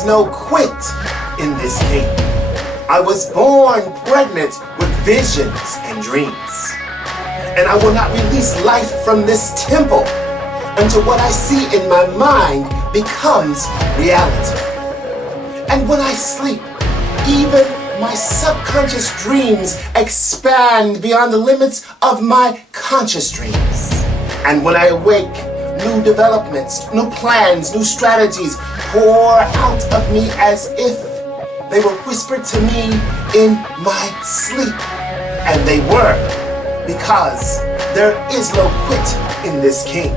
is no quit in this game. I was born pregnant with visions and dreams. And I will not release life from this temple until what I see in my mind becomes reality. And when I sleep, even my subconscious dreams expand beyond the limits of my conscious dreams. And when I awake, new developments, new plans, new strategies pour out of me as if they were whispered to me in my sleep. And they were, because there is no quit in this king.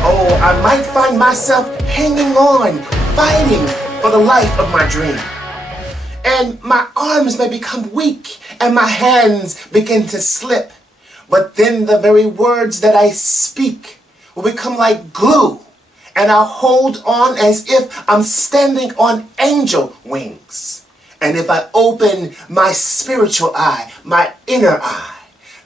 Oh, I might find myself hanging on, fighting for the life of my dream. And my arms may become weak and my hands begin to slip. But then the very words that I speak will become like glue, and I'll hold on as if I'm standing on angel wings. And if I open my spiritual eye, my inner eye,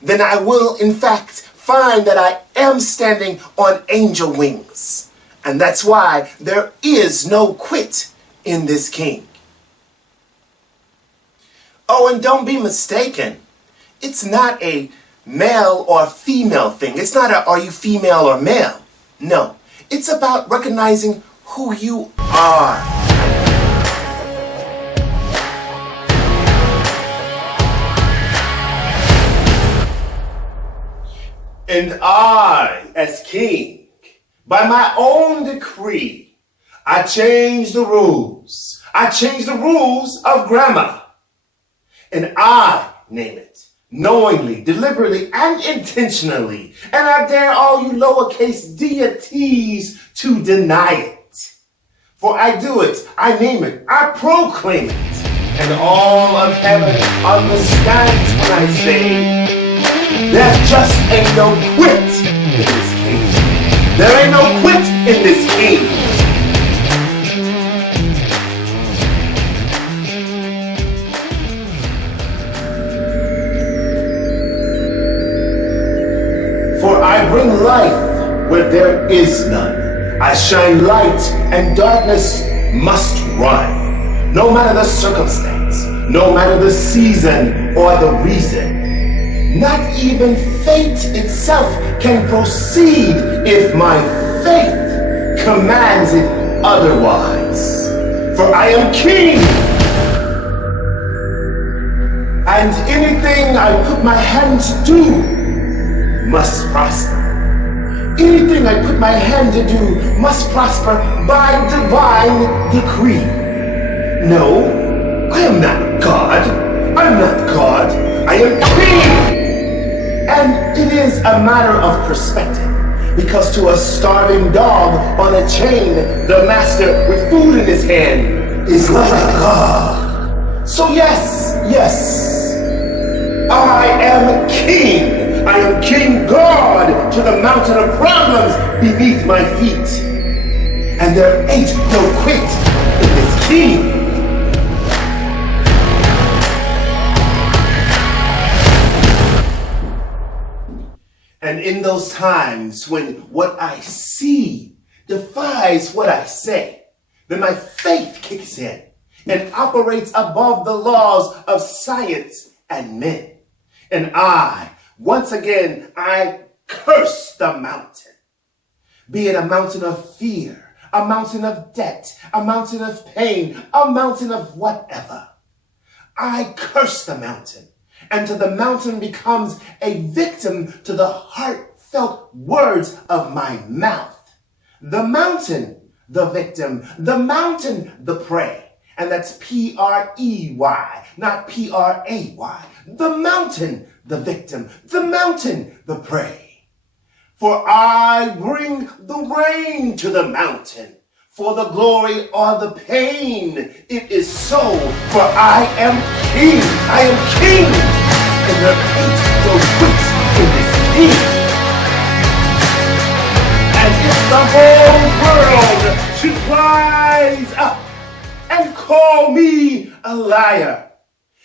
then I will in fact find that I am standing on angel wings. And that's why there is no quit in this king. Oh, and don't be mistaken. It's not a male or female thing. It's not a, are you female or male? No. It's about recognizing who you are. And I, as king, by my own decree, I change the rules. I change the rules of grammar. And I name it, knowingly, deliberately, and intentionally. And I dare all you lowercase deities to deny it. For I do it, I name it, I proclaim it. And all of heaven understands when I say, there just ain't no quit in this king. There ain't no quit in this king. For I bring life where there is none. I shine light and darkness must run. No matter the circumstance, no matter the season or the reason. Not even fate itself can proceed if my faith commands it otherwise. For I am king. And anything I put my hand to do must prosper. Anything I put my hand to do must prosper by divine decree. No, I am not God. I'm not God. I am king. And it is a matter of perspective, because to a starving dog on a chain, the master with food in his hand is like God. So yes, I am king. I am King God to the mountain of problems beneath my feet. And there ain't no quit in this king. And in those times when what I see defies what I say, then my faith kicks in and operates above the laws of science and men. And once again, I curse the mountain. Be it a mountain of fear, a mountain of debt, a mountain of pain, a mountain of whatever. I curse the mountain, and to the mountain becomes a victim to the heartfelt words of my mouth. The mountain, the victim, the mountain, the prey. And that's P-R-E-Y, not P-R-A-Y. The mountain, the victim, the mountain, the prey. For I bring the rain to the mountain, for the glory or the pain. It is so, for I am king. I am king, and there ain't no quit in this king. And if the whole world should rise up and call me a liar,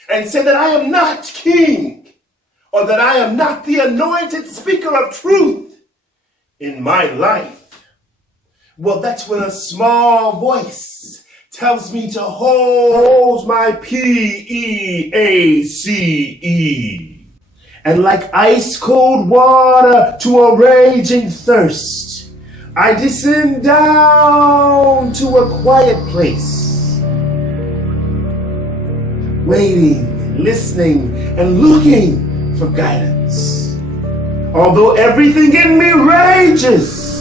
and say that I am not king, or that I am not the anointed speaker of truth in my life, Well, that's when a small voice tells me to hold my P-E-A-C-E. And like ice cold water to a raging thirst, I descend down to a quiet place, waiting, listening, and looking for guidance. Although everything in me rages,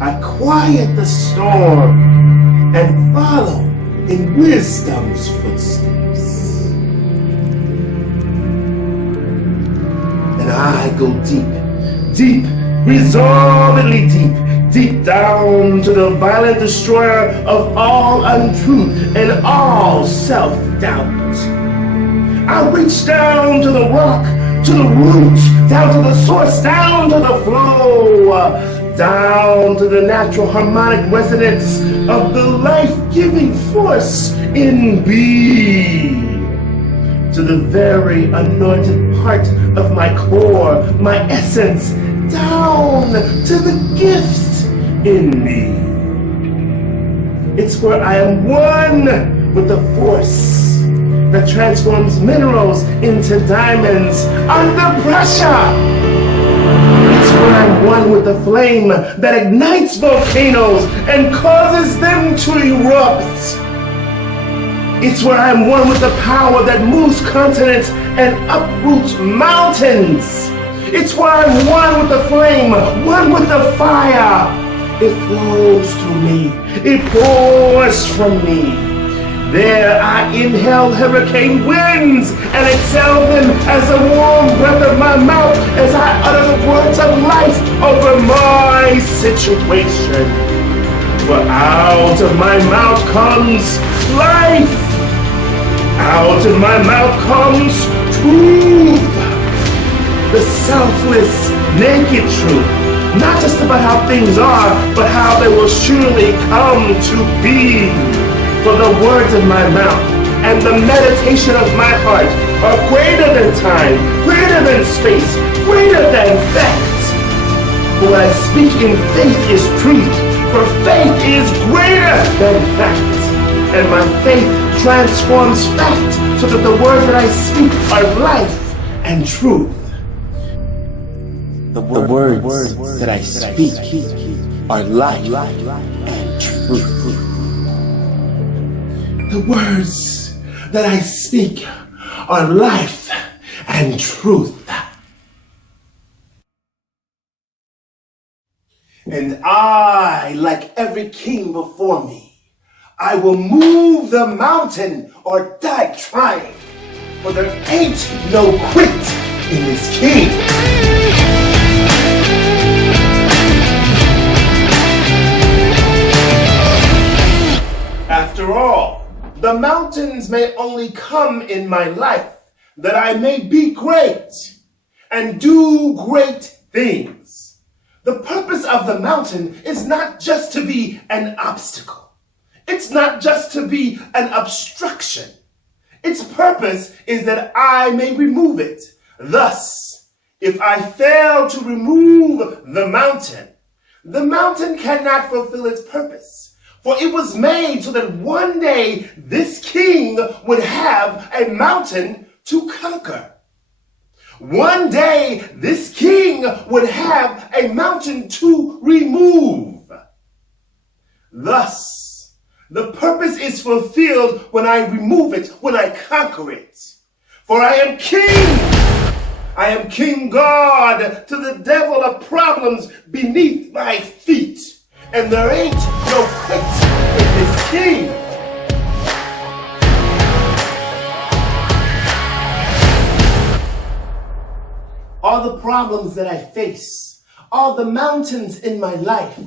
I quiet the storm and follow in wisdom's footsteps. And I go deep, deep, resolvedly deep, deep down to the violent destroyer of all untruth and all self-doubt. I reach down to the rock, to the root, down to the source, down to the flow, down to the natural harmonic resonance of the life-giving force in me, to the very anointed part of my core, my essence, down to the gifts in me. It's where I am one with the force that transforms minerals into diamonds under pressure. It's where I'm one with the flame that ignites volcanoes and causes them to erupt. It's where I'm one with the power that moves continents and uproots mountains. It's where I'm one with the flame, one with the fire. It flows through me. It pours from me. There I inhale hurricane winds and exhale them as a warm breath of my mouth as I utter the words of life over my situation. For out of my mouth comes life. Out of my mouth comes truth. The selfless, naked truth. Not just about how things are, but how they will surely come to be. For the words of my mouth and the meditation of my heart are greater than time, greater than space, greater than facts. For what I speak in faith is truth, for faith is greater than fact. And my faith transforms fact so that the words that I speak are life and truth. The words that I speak are life and truth. The words that I speak are life and truth. And I, like every king before me, I will move the mountain or die trying. For there ain't no quit in this king. After all, the mountains may only come in my life that I may be great and do great things. The purpose of the mountain is not just to be an obstacle. It's not just to be an obstruction. Its purpose is that I may remove it. Thus, if I fail to remove the mountain cannot fulfill its purpose. For it was made so that one day this king would have a mountain to conquer. One day this king would have a mountain to remove. Thus, the purpose is fulfilled when I remove it, when I conquer it. For I am king. I am King God to the devil of problems beneath my feet. And there ain't no quit in this king. All the problems that I face, all the mountains in my life,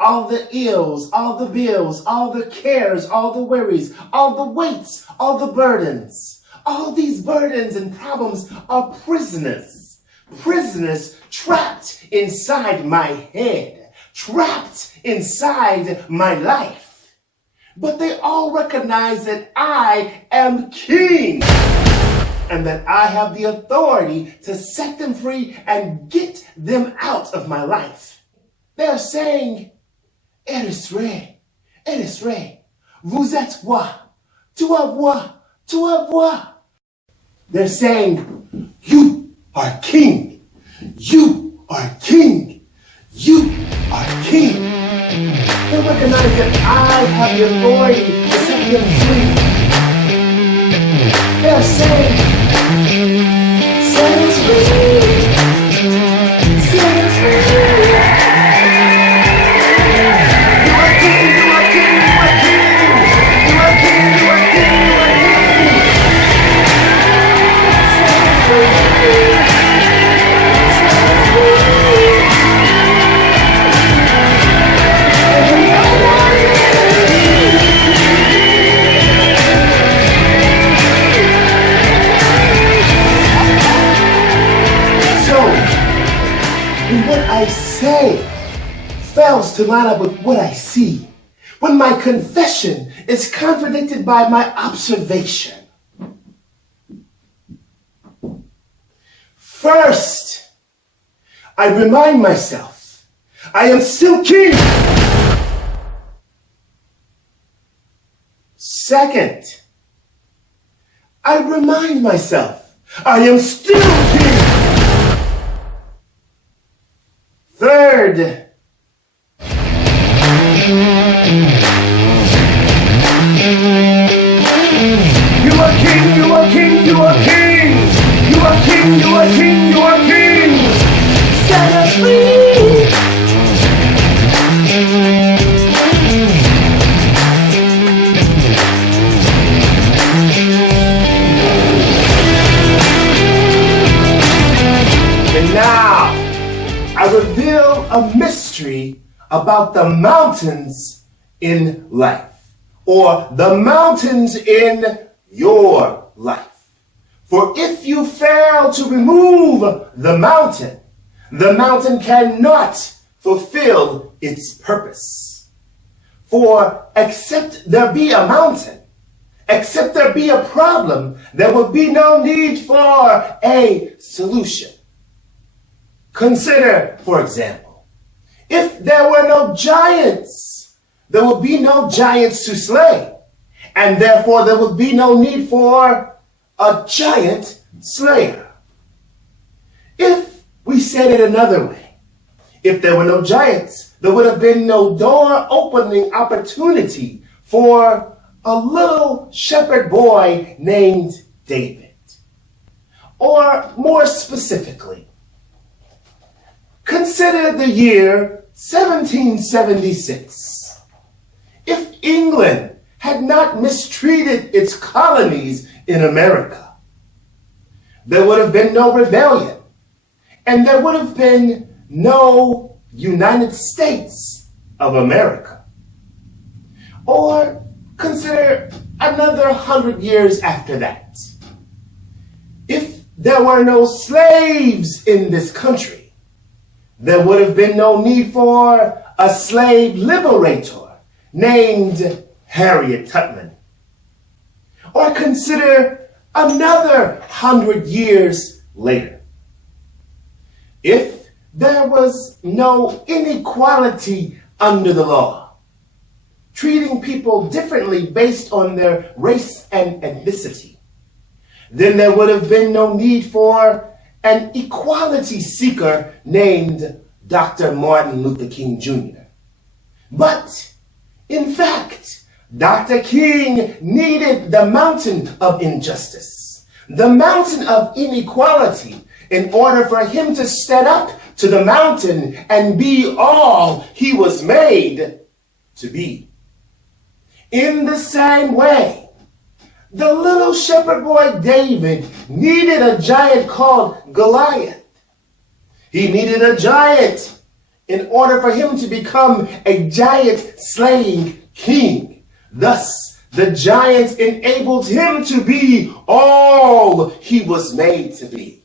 all the ills, all the bills, all the cares, all the worries, all the weights, all the burdens, all these burdens and problems are prisoners. Prisoners trapped inside my head. Trapped inside my life. But they all recognize that I am king and that I have the authority to set them free and get them out of my life. They're saying, it is vrai. Vous êtes roi, tu es roi, tu es roi. They're saying, you are king, you are king, you are king. They recognize that I have the authority to set them free. They're saying, set us free, set us free. You are king, you are king, you are king. You are king, you are king, you are king. Set us free, set us free. What I say fails to line up with what I see, when my confession is contradicted by my observation. First, I remind myself I am still king. Second, I remind myself I am still king. Third, you are king, you are king, you are king. You are king, you are king, you are king. Set us free. And now, I reveal a mystery about the mountains in life, or the mountains in your life. For if you fail to remove the mountain cannot fulfill its purpose. For except there be a mountain, except there be a problem, there will be no need for a solution. Consider, for example, if there were no giants, there would be no giants to slay, and therefore there would be no need for a giant slayer. If we said it another way, if there were no giants, there would have been no door opening opportunity for a little shepherd boy named David. Or more specifically, consider the year 1776. If England had not mistreated its colonies in America, there would have been no rebellion, and there would have been no United States of America. Or consider another 100 years after that. If there were no slaves in this country, there would have been no need for a slave liberator named Harriet Tubman. Or consider another 100 years later. If there was no inequality under the law, treating people differently based on their race and ethnicity, then there would have been no need for an equality seeker named Dr. Martin Luther King Jr. But, in fact, Dr. King needed the mountain of injustice, the mountain of inequality, in order for him to stand up to the mountain and be all he was made to be. In the same way, the little shepherd boy David needed a giant called Goliath. He needed a giant in order for him to become a giant slaying king. Thus, the giant enabled him to be all he was made to be.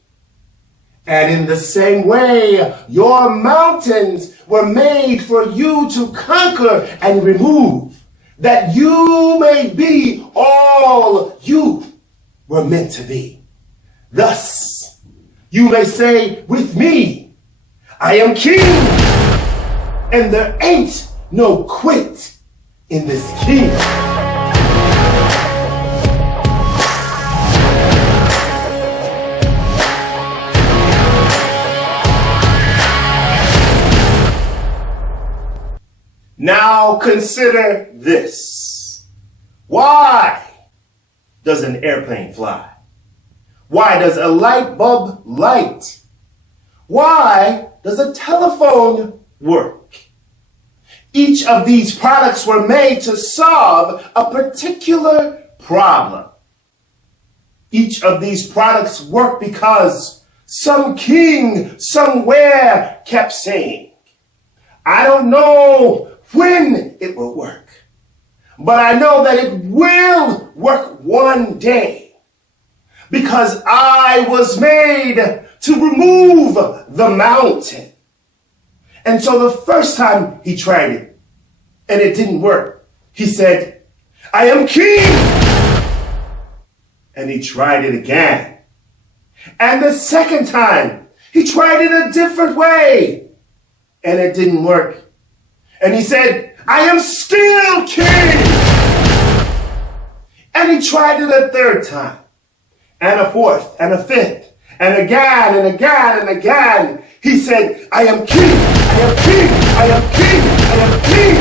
And in the same way, your mountains were made for you to conquer and remove, that you may be all you were meant to be. Thus, you may say with me, I am king, and there ain't no quit in this king. Now consider this. Why does an airplane fly? Why does a light bulb light? Why does a telephone work? Each of these products were made to solve a particular problem. Each of these products work because some king somewhere kept saying, I don't know when it will work, but I know that it will work one day because I was made to remove the mountain. And so the first time he tried it and it didn't work, he said, I am king. And he tried it again. And the second time he tried it a different way and it didn't work. And he said, I am still king. And he tried it a third time, and a fourth, and a fifth, and again, and again, and again. He said, I am king, I am king, I am king, I am king.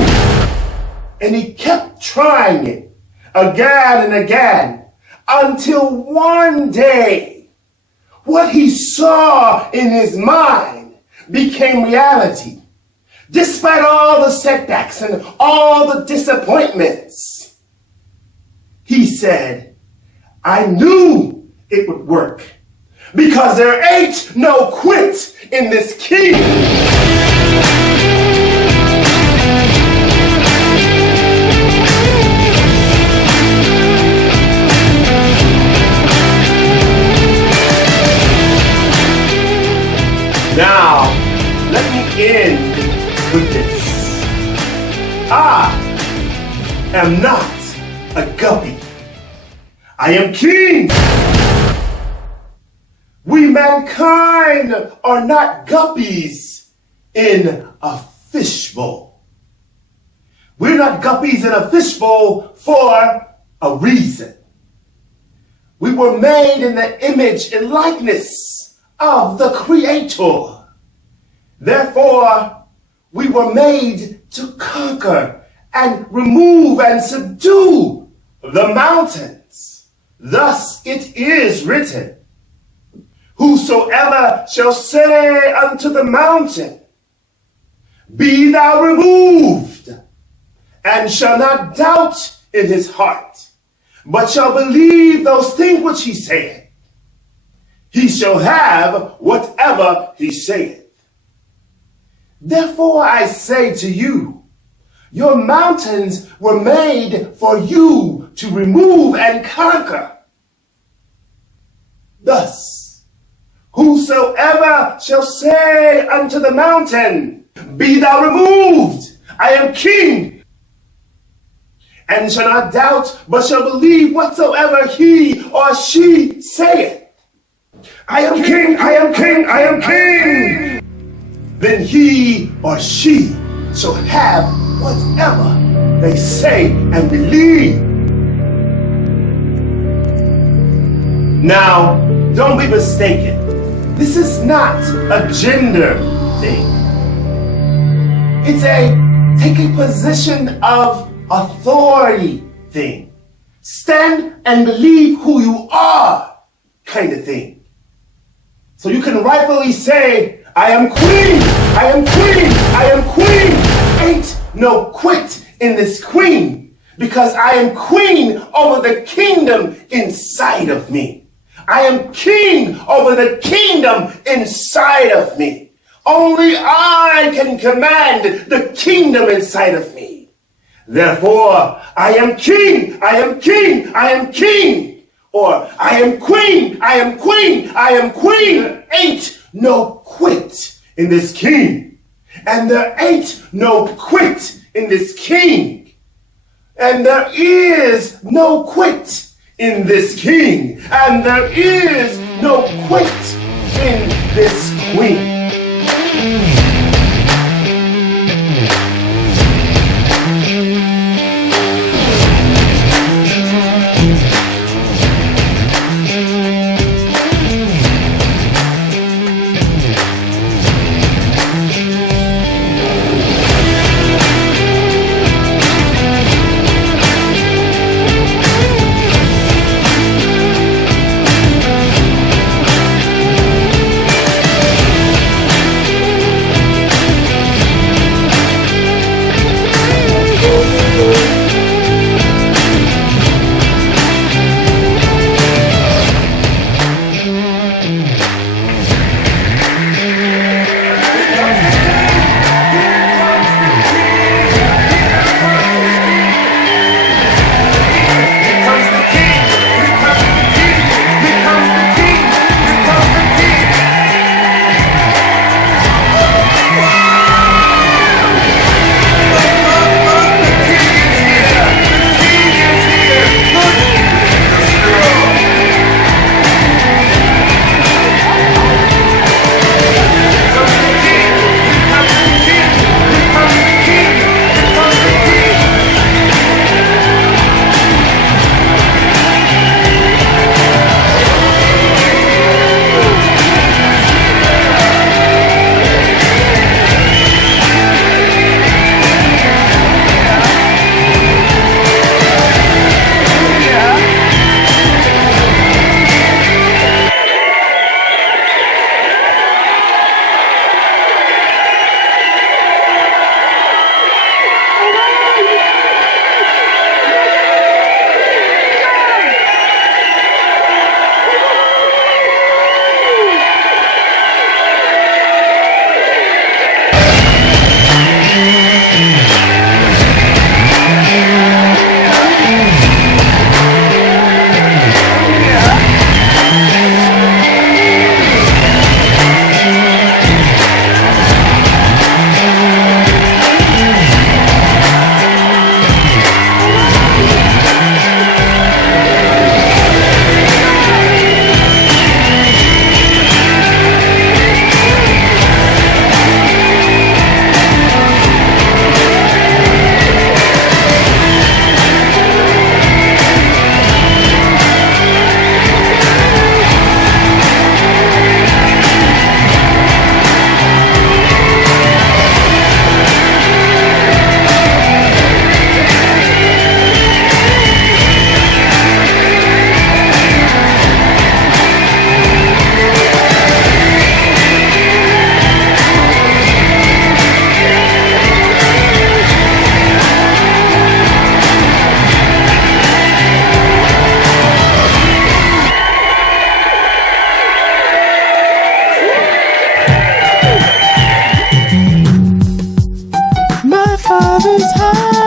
And he kept trying it again and again until one day, what he saw in his mind became reality. Despite all the setbacks and all the disappointments, he said, I knew it would work because there ain't no quit in this king. Now, let me end with this. I am not a guppy. I am king. We mankind are not guppies in a fishbowl. We're not guppies in a fishbowl for a reason. We were made in the image and likeness of the Creator. Therefore, we were made to conquer and remove and subdue the mountains. Thus it is written, whosoever shall say unto the mountain, be thou removed, and shall not doubt in his heart, but shall believe those things which he saith, he shall have whatever he saith. Therefore I say to you, your mountains were made for you to remove and conquer. Thus, whosoever shall say unto the mountain, be thou removed, I am king, and shall not doubt, but shall believe whatsoever he or she saith, I am king, I am king, I am king. Then he or she shall have whatever they say and believe. Now, don't be mistaken. This is not a gender thing. It's a take a position of authority thing. Stand and believe who you are kind of thing. So you can rightfully say, I am queen, I am queen, I am queen. Ain't no quit in this queen because I am queen over the kingdom inside of me. I am king over the kingdom inside of me. Only I can command the kingdom inside of me. Therefore, I am king, I am king, I am king. Or I am queen, I am queen, I am queen. Ain't no quit in this king. And there ain't no quit in this king. And there is no quit in this king. And there is no quit in this queen. love is high.